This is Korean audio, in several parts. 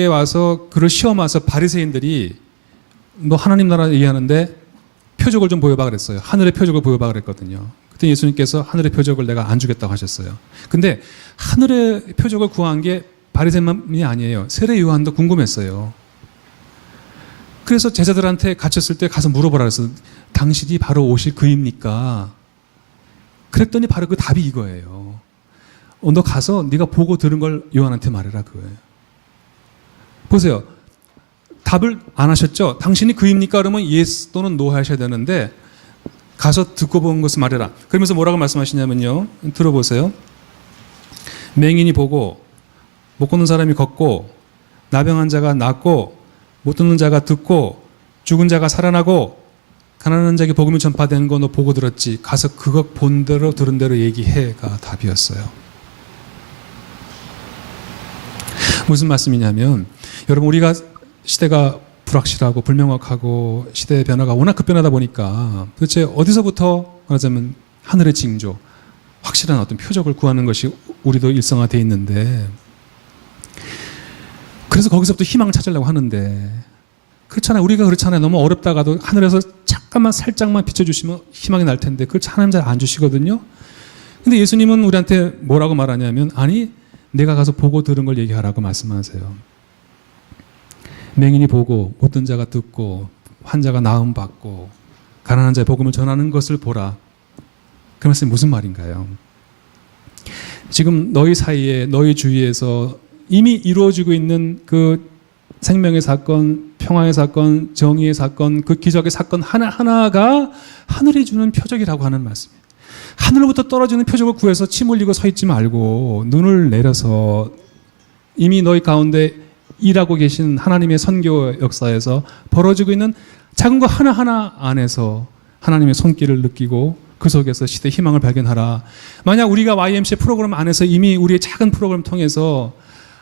와서 그를 시험 와서 바리새인들이 너 하나님 나라 얘기하는데 표적을 좀 보여봐 그랬어요. 하늘의 표적을 보여봐 그랬거든요. 그때 예수님께서 하늘의 표적을 내가 안 주겠다고 하셨어요. 근데 하늘의 표적을 구한 게 바리새인만이 아니에요. 세례 요한도 궁금했어요. 그래서 제자들한테 갇혔을 때 가서 물어보라 그랬어요. 당신이 바로 오실 그입니까? 그랬더니 바로 그 답이 이거예요. 너 가서 네가 보고 들은 걸 요한한테 말해라 그거예요. 보세요. 답을 안 하셨죠? 당신이 그입니까? 그러면 yes 또는 no 하셔야 되는데 가서 듣고 본 것을 말해라. 그러면서 뭐라고 말씀하시냐면요. 들어보세요. 맹인이 보고 못 걷는 사람이 걷고 나병한 자가 낫고 못 듣는 자가 듣고 죽은 자가 살아나고 가난한 자에게 복음이 전파되는 거 너 보고 들었지. 가서 그거 본 대로 들은 대로 얘기해가 답이었어요. 무슨 말씀이냐면 여러분 우리가 시대가 불확실하고 불명확하고 시대의 변화가 워낙 급변하다 보니까 도대체 어디서부터 말하자면 하늘의 징조, 확실한 어떤 표적을 구하는 것이 우리도 일상화되어 있는데 그래서 거기서부터 희망을 찾으려고 하는데 그렇잖아요. 우리가 그렇잖아요. 너무 어렵다가도 하늘에서 잠깐만 살짝만 비춰주시면 희망이 날 텐데 그걸 하나님 잘 안 주시거든요. 근데 예수님은 우리한테 뭐라고 말하냐면 아니 내가 가서 보고 들은 걸 얘기하라고 말씀하세요. 맹인이 보고 못 듣는 자가 듣고 환자가 나음 받고 가난한 자의 복음을 전하는 것을 보라. 그 말씀이 무슨 말인가요? 지금 너희 사이에 너희 주위에서 이미 이루어지고 있는 그 생명의 사건, 평화의 사건, 정의의 사건, 그 기적의 사건 하나하나가 하늘이 주는 표적이라고 하는 말씀이에요. 하늘로부터 떨어지는 표적을 구해서 침 흘리고 서 있지 말고 눈을 내려서 이미 너희 가운데 일하고 계신 하나님의 선교 역사에서 벌어지고 있는 작은 거 하나하나 안에서 하나님의 손길을 느끼고 그 속에서 시대의 희망을 발견하라. 만약 우리가 YMCA 프로그램 안에서 이미 우리의 작은 프로그램을 통해서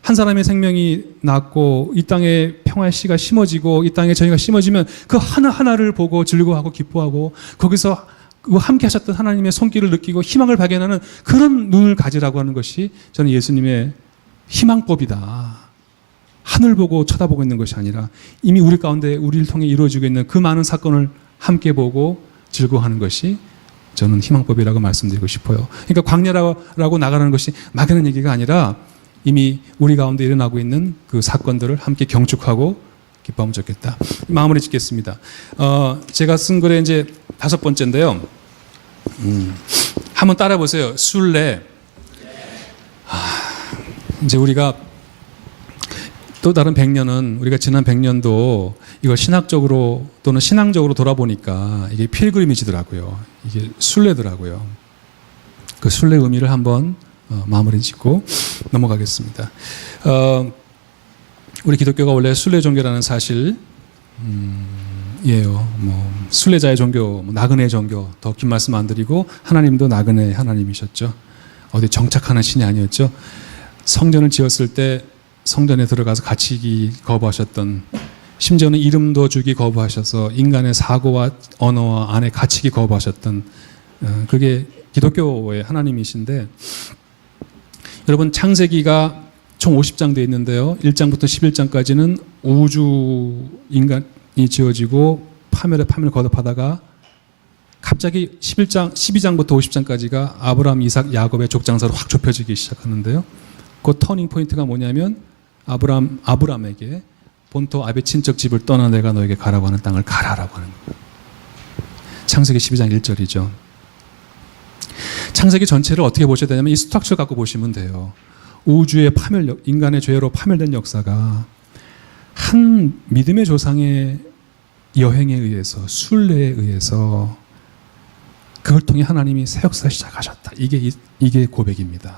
한 사람의 생명이 났고 이 땅에 평화의 씨가 심어지고 이 땅에 저희가 심어지면 그 하나하나를 보고 즐거워하고 기뻐하고 거기서 함께 하셨던 하나님의 손길을 느끼고 희망을 발견하는 그런 눈을 가지라고 하는 것이 저는 예수님의 희망법이다. 하늘 보고 쳐다보고 있는 것이 아니라 이미 우리 가운데 우리를 통해 이루어지고 있는 그 많은 사건을 함께 보고 즐거워하는 것이 저는 희망법이라고 말씀드리고 싶어요. 그러니까 광야라고 나가는 것이 막연한 얘기가 아니라 이미 우리 가운데 일어나고 있는 그 사건들을 함께 경축하고 기뻐하면 좋겠다. 마무리 짓겠습니다. 제가 쓴 글의 이제 5번째인데요. 한번 따라 보세요. 순례. 이제 우리가 또 다른 100년은 우리가 지난 100년도 이걸 신학적으로 또는 신앙적으로 돌아보니까 이게 필그리미지더라고요. 이게 순례더라고요. 그 순례 의미를 한번 마무리 짓고 넘어가겠습니다. 우리 기독교가 원래 순례 종교라는 사실 이에요. 순례자의 종교, 나그네 종교 더 긴 말씀 안 드리고 하나님도 나그네 하나님이셨죠. 어디 정착하는 신이 아니었죠. 성전을 지었을 때 성전에 들어가서 갇히기 거부하셨던 심지어는 이름도 주기 거부하셔서 인간의 사고와 언어와 안에 갇히기 거부하셨던 그게 기독교의 하나님이신데 여러분 창세기가 총 50장 되어 있는데요. 1장부터 11장까지는 우주 인간이 지어지고 파멸에 파멸을 거듭하다가 갑자기 12장부터 50장까지가 아브라함, 이삭, 야곱의 족장사로 확 좁혀지기 시작하는데요. 그 터닝 포인트가 뭐냐면 아브라함에게 본토 아베 친척 집을 떠나 내가 너에게 가라고 하는 땅을 가라라고 하는 거예요. 창세기 12장 1절이죠. 창세기 전체를 어떻게 보셔야 되냐면 이 스트럭처를 갖고 보시면 돼요. 우주의 파멸, 인간의 죄로 파멸된 역사가 한 믿음의 조상의 여행에 의해서 순례에 의해서 그걸 통해 하나님이 새 역사 시작하셨다. 이게 고백입니다.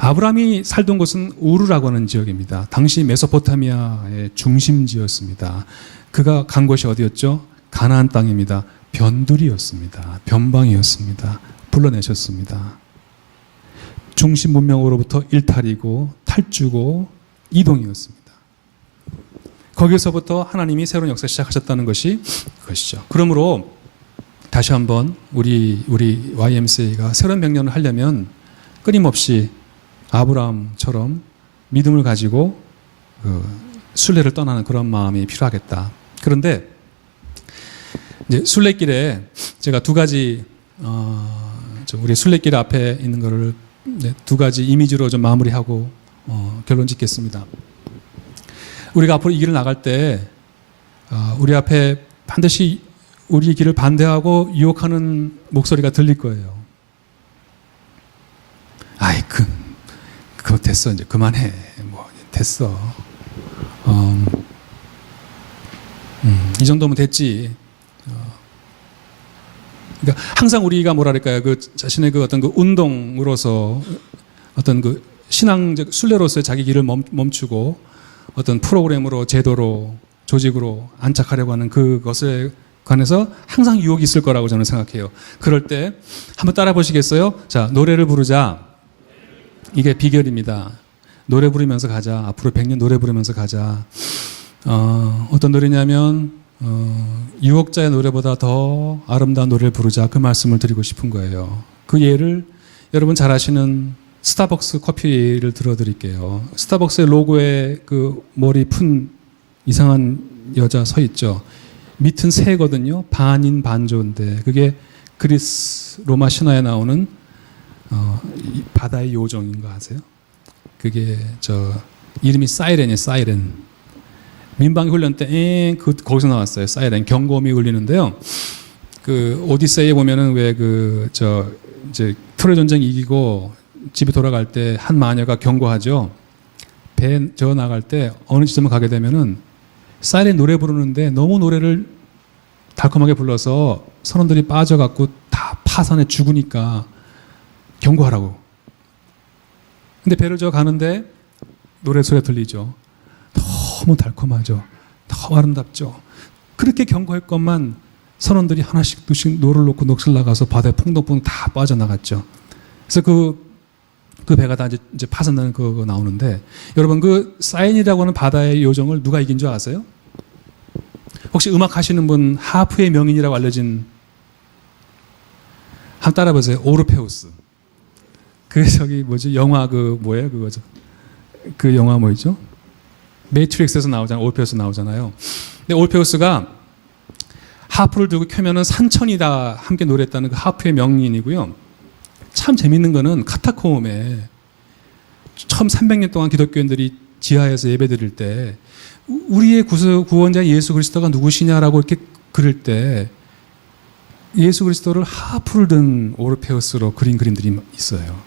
아브라함이 살던 곳은 우르라고 하는 지역입니다. 당시 메소포타미아의 중심지였습니다. 그가 간 곳이 어디였죠? 가나안 땅입니다. 변두리였습니다. 변방이었습니다. 불러내셨습니다. 중심 문명으로부터 일탈이고 탈주고 이동이었습니다. 거기서부터 하나님이 새로운 역사 시작하셨다는 것이 그것이죠. 그러므로 다시 한번 우리 YMCA가 새로운 100년을 하려면 끊임없이 아브라함처럼 믿음을 가지고 그 순례를 떠나는 그런 마음이 필요하겠다. 그런데 이제 순례길에 제가 두 가지 우리 순례길 앞에 있는 거를 두 가지 이미지로 좀 마무리하고 결론 짓겠습니다. 우리가 앞으로 이 길을 나갈 때 우리 앞에 반드시 우리 길을 반대하고 유혹하는 목소리가 들릴 거예요. 아이 그거 됐어, 이제 그만해, 뭐 됐어, 이 정도면 됐지. 그러니까 항상 우리가 뭐랄까요, 그 자신의 그 어떤 그 운동으로서 어떤 그 신앙적 순례로서의 자기 길을 멈추고 어떤 프로그램으로, 제도로, 조직으로 안착하려고 하는 그것에 관해서 항상 유혹이 있을 거라고 저는 생각해요. 그럴 때 한번 따라 보시겠어요? 자, 노래를 부르자. 이게 비결입니다. 노래 부르면서 가자. 앞으로 100년 노래 부르면서 가자. 어떤 노래냐면 유혹자의 노래보다 더 아름다운 노래를 부르자. 그 말씀을 드리고 싶은 거예요. 그 예를 여러분 잘 아시는 스타벅스 커피 예를 들어드릴게요. 스타벅스의 로고에 그 머리 푼 이상한 여자 서 있죠. 밑은 새거든요. 반인 반조인데 그게 그리스 로마 신화에 나오는 바다의 요정인 거 아세요? 그게 이름이 사이렌이에요. 사이렌. 민방위 훈련 때 거기서 나왔어요. 사이렌. 경고음이 울리는데요. 그 오디세이에 보면은 왜 이제 트로이 전쟁 이기고 집에 돌아갈 때 한 마녀가 경고하죠. 배 저 나갈 때 어느 지점을 가게 되면은 사이렌 노래 부르는데 너무 노래를 달콤하게 불러서 선원들이 빠져갖고 다 파산에 죽으니까 경고하라고. 근데 배를 저 가는데 노래 소리가 들리죠. 너무 달콤하죠. 너무 아름답죠. 그렇게 경고했건만 선원들이 하나씩 두씩 노를 놓고 넋을 나가서 바다에 퐁동퐁 다 빠져나갔죠. 그래서 그 배가 다 이제 파산나는 그거 나오는데 여러분 그 사인이라고 하는 바다의 요정을 누가 이긴 줄 아세요? 혹시 음악 하시는 분 하프의 명인이라고 알려진 한번 따라 보세요. 오르페우스. 그 영화 뭐예요? 그거죠. 그 영화 뭐였죠? 매트릭스에서 나오잖아요. 오르페우스 나오잖아요. 근데 오르페우스가 하프를 들고 켜면은 산천이 다 함께 노래했다는 그 하프의 명인이고요. 참 재밌는 거는 카타콤에 처음 300년 동안 기독교인들이 지하에서 예배드릴 때 우리의 구원자 예수 그리스도가 누구시냐라고 이렇게 그릴 때 예수 그리스도를 하프를 든 오르페우스로 그린 그림들이 있어요.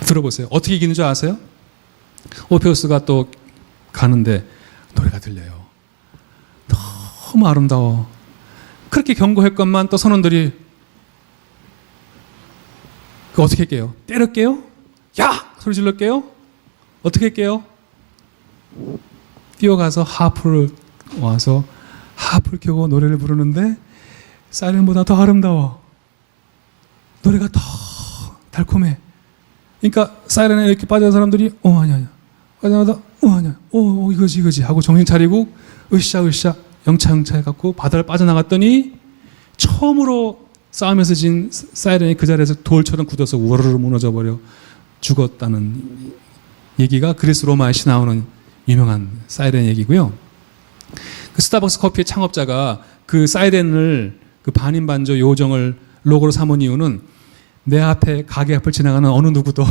들어보세요. 어떻게 이기는 줄 아세요? 오르페우스가 또 가는데 노래가 들려요. 너무 아름다워. 그렇게 경고했건만 또 선원들이 어떻게 깨요? 때려 깨요? 야! 소리 질러 깨요? 어떻게 깨요? 뛰어가서 하프를 와서 하프를 켜고 노래를 부르는데 사이렌보다 더 아름다워. 노래가 더 달콤해. 그러니까 사이렌에 이렇게 빠진 사람들이 아니야. 빠져나가다 아니야. 이거지 하고 정신 차리고 으쌰 영차 해갖고 바다를 빠져나갔더니 처음으로 싸움에서 진 사이렌이 그 자리에서 돌처럼 굳어서 우르르 무너져 버려 죽었다는 얘기가 그리스 로마에서 나오는 유명한 사이렌 얘기고요. 그 스타벅스 커피의 창업자가 그 사이렌을 그 반인 반조 요정을 로고로 삼은 이유는 내 앞에 가게 앞을 지나가는 어느 누구도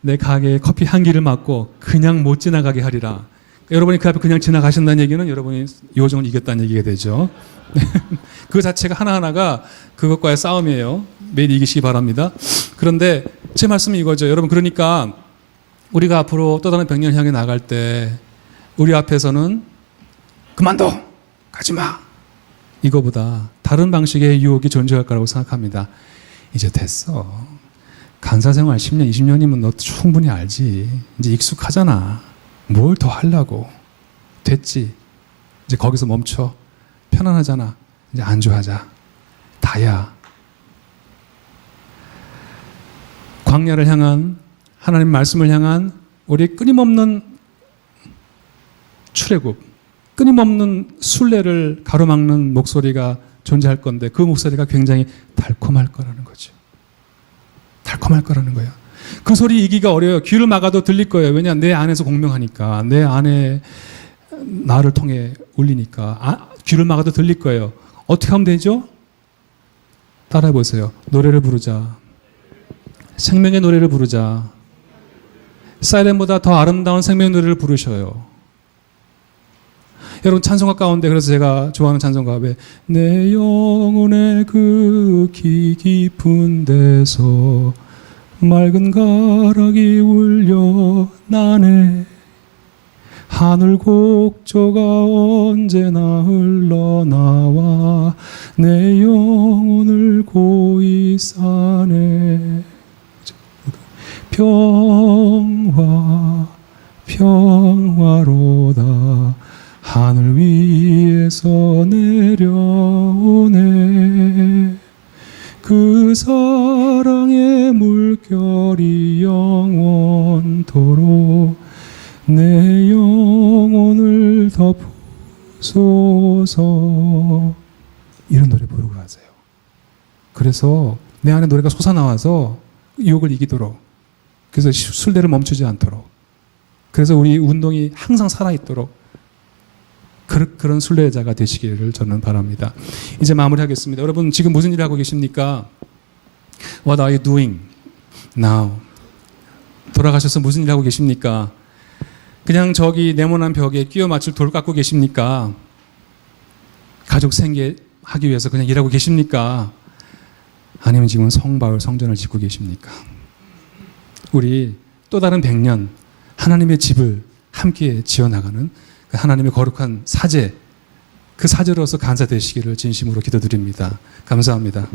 내 가게에 커피 향기를 맡고 그냥 못 지나가게 하리라. 여러분이 그 앞에 그냥 지나가신다는 얘기는 여러분이 요정을 이겼다는 얘기가 되죠. 그 자체가 하나하나가 그것과의 싸움이에요. 매일 이기시기 바랍니다. 그런데 제 말씀은 이거죠. 여러분 그러니까 우리가 앞으로 또 다른 100년 향해 나갈 때 우리 앞에서는 그만둬! 가지마! 이거보다 다른 방식의 유혹이 존재할 거라고 생각합니다. 이제 됐어. 간사생활 10년, 20년이면 너 충분히 알지. 이제 익숙하잖아. 뭘 더 하려고. 됐지. 이제 거기서 멈춰. 편안하잖아. 이제 안주하자. 다야. 광야를 향한 하나님 말씀을 향한 우리 끊임없는 출애굽, 끊임없는 순례를 가로막는 목소리가 존재할 건데 그 목소리가 굉장히 달콤할 거라는 거죠. 달콤할 거라는 거예요. 그 소리 이기가 어려워요. 귀를 막아도 들릴 거예요. 왜냐? 내 안에서 공명하니까. 내 안에 나를 통해 울리니까. 귀를 막아도 들릴 거예요. 어떻게 하면 되죠? 따라해 보세요. 노래를 부르자. 생명의 노래를 부르자. 사이렌보다 더 아름다운 생명의 노래를 부르셔요. 여러분 찬송가 가운데 그래서 제가 좋아하는 찬송가 왜 내 영혼의 그 깊은 데서 맑은 가락이 울려 나네 하늘 곡조가 언제나 흘러나와 내 영혼을 고이 싸네 평화로다 하늘 위에서 내려오네 그 사랑의 물결이 영원토록 내 영혼을 덮소서 이런 노래 부르고 가세요. 그래서 내 안에 노래가 솟아나와서 유혹을 이기도록 그래서 순례를 멈추지 않도록 그래서 우리 운동이 항상 살아있도록 그런 순례자가 되시기를 저는 바랍니다. 이제 마무리하겠습니다. 여러분 지금 무슨 일을 하고 계십니까? What are you doing now? 돌아가셔서 무슨 일을 하고 계십니까? 그냥 저기 네모난 벽에 끼워 맞출 돌 깎고 계십니까? 가족 생계하기 위해서 그냥 일하고 계십니까? 아니면 지금 성바울 성전을 짓고 계십니까? 우리 또 다른 100년 하나님의 집을 함께 지어나가는 하나님의 거룩한 사제, 그 사제로서 간사되시기를 진심으로 기도드립니다. 감사합니다.